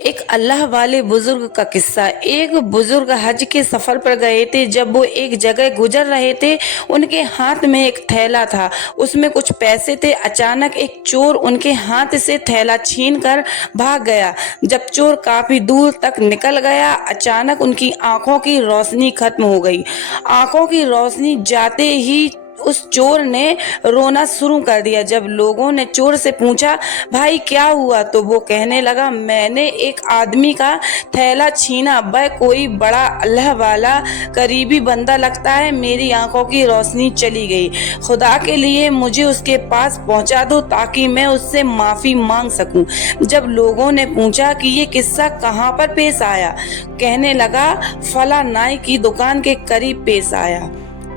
एक अल्लाह वाले बुजुर्ग का किस्सा। एक बुजुर्ग हज के सफर पर गए थे। जब वो एक जगह गुजर रहे थे, उनके हाथ में एक थैला था, उसमें कुछ पैसे थे। अचानक एक चोर उनके हाथ से थैला छीन कर भाग गया। जब चोर काफी दूर तक निकल गया, अचानक उनकी आंखों की रोशनी खत्म हो गई। आंखों की रोशनी जाते ही उस चोर ने रोना शुरू कर दिया। जब लोगों ने चोर से पूछा, भाई क्या हुआ, तो वो कहने लगा, मैंने एक आदमी का थैला छीना। वह कोई बड़ा अल्लाह वाला करीबी बंदा लगता है। मेरी आंखों की रोशनी चली गई। खुदा के लिए मुझे उसके पास पहुंचा दो ताकि मैं उससे माफी मांग सकूं। जब लोगों ने पूछा कि ये किस्सा कहाँ पर पेश आया, कहने लगा, फला नाई की दुकान के करीब पेश आया।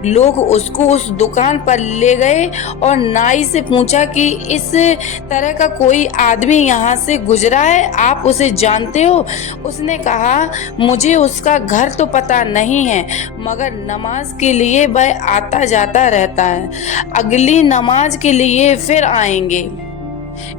लोग उसको उस दुकान पर ले गए और नाई से पूछा कि इस तरह का कोई आदमी यहाँ से गुजरा है, आप उसे जानते हो? उसने कहा, मुझे उसका घर तो पता नहीं है, मगर नमाज के लिए वह आता जाता रहता है। अगली नमाज के लिए फिर आएंगे।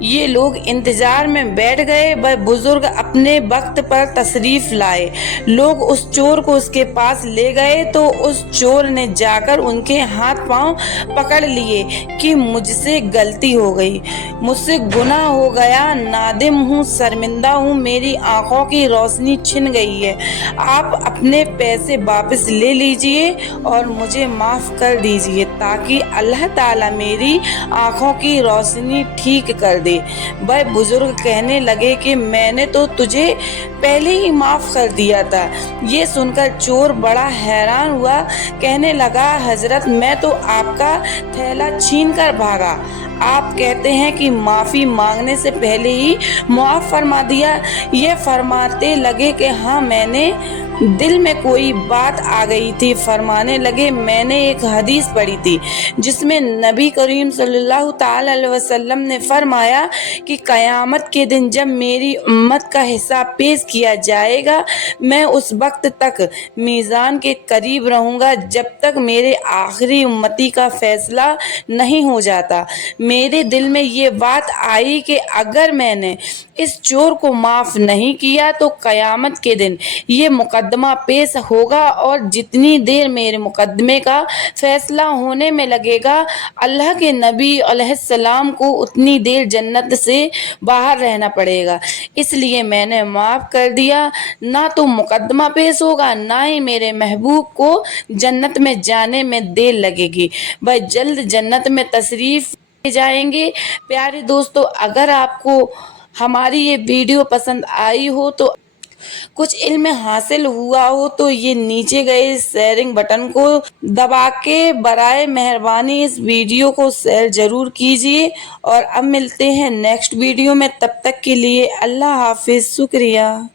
ये लोग इंतजार में बैठ गए। वह बुजुर्ग अपने वक्त पर तशरीफ लाए। लोग उस चोर को उसके पास ले गए तो उस चोर ने जाकर उनके हाथ पांव पकड़ लिए कि मुझसे गलती हो गई, मुझसे गुनाह हो गया, नादिम हूँ, शर्मिंदा हूँ, मेरी आंखों की रोशनी छिन गई है। आप अपने पैसे वापस ले लीजिए और मुझे माफ कर दीजिए ताकि अल्लाह ताला मेरी आंखों की रोशनी ठीक कर दे। वह बुजुर्ग कहने लगे कि मैंने तो तुझे पहले ही माफ कर दिया था। ये सुनकर चोर बड़ा हैरान हुआ, कहने लगा, हजरत मैं तो आपका थैला छीन कर भागा, आप कहते हैं कि माफी मांगने से पहले ही माफ फरमा दिया। ये फरमाते लगे कि हाँ, मैंने दिल में कोई बात आ गई थी। फरमाने लगे, मैंने एक हदीस पढ़ी थी जिसमें नबी करीम सल्लल्लाहु ताला अलैहि वसल्लम ने फरमाया कि कयामत के दिन जब मेरी उम्मत का हिसाब पेश किया जाएगा, मैं उस वक्त तक मीज़ान के करीब रहूंगा जब तक मेरे आखिरी उम्मती का फैसला नहीं हो जाता। मेरे दिल में ये बात आई कि अगर मैंने इस चोर को माफ नहीं किया तो कयामत के दिन ये मुकदमा पेश होगा और जितनी देर मेरे मुकदमे का फैसला होने में लगेगा, अल्लाह के नबी अलैहिस्सलाम को उतनी देर जन्नत से बाहर रहना पड़ेगा। इसलिए मैंने माफ कर दिया। ना तो मुकदमा पेश होगा, ना ही मेरे महबूब को जन्नत में जाने में देर लगेगी, वह जल्द जन्नत में तशरीफ ले जाएंगे। प्यारे दोस्तों, अगर आपको हमारी ये वीडियो पसंद आई हो, तो कुछ इल्म हासिल हुआ हो, तो ये नीचे गए शेयरिंग बटन को दबा के बराए मेहरबानी इस वीडियो को शेयर जरूर कीजिए। और अब मिलते हैं नेक्स्ट वीडियो में, तब तक के लिए अल्लाह हाफिज, शुक्रिया।